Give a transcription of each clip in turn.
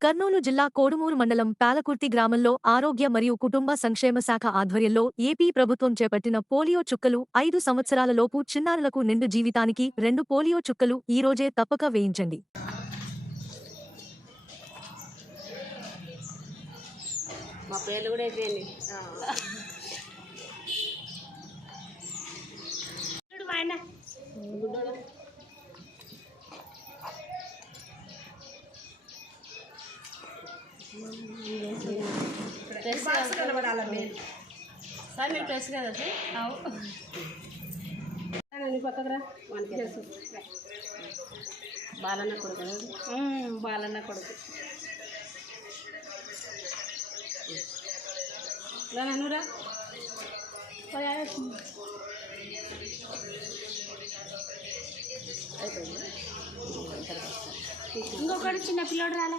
కర్నూలు జిల్లా కోడుమూరు మండలం పాలకుర్తి గ్రామంలో ఆరోగ్య మరియు కుటుంబ సంక్షేమ శాఖ ఆధ్వర్యంలో ఏపీ ప్రభుత్వం చేపట్టిన పోలియో చుక్కలు ఐదు సంవత్సరాలలోపు చిన్నారులకు నిండు జీవితానికి రెండు పోలియో చుక్కలు ఈ రోజే తప్పక వేయించండి. మా పేర్లు కూడా ప్రెస్ సార్ మీరు ప్రెస్ కదా సార్? నీ పక్కకు రా. మనకి బాలన్న కొడుకు? బాలన్న కొడుకు. ఇంకొకటి చిన్న పిల్లోడు రాలే.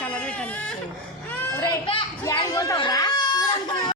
కలర్ పెట్టాను.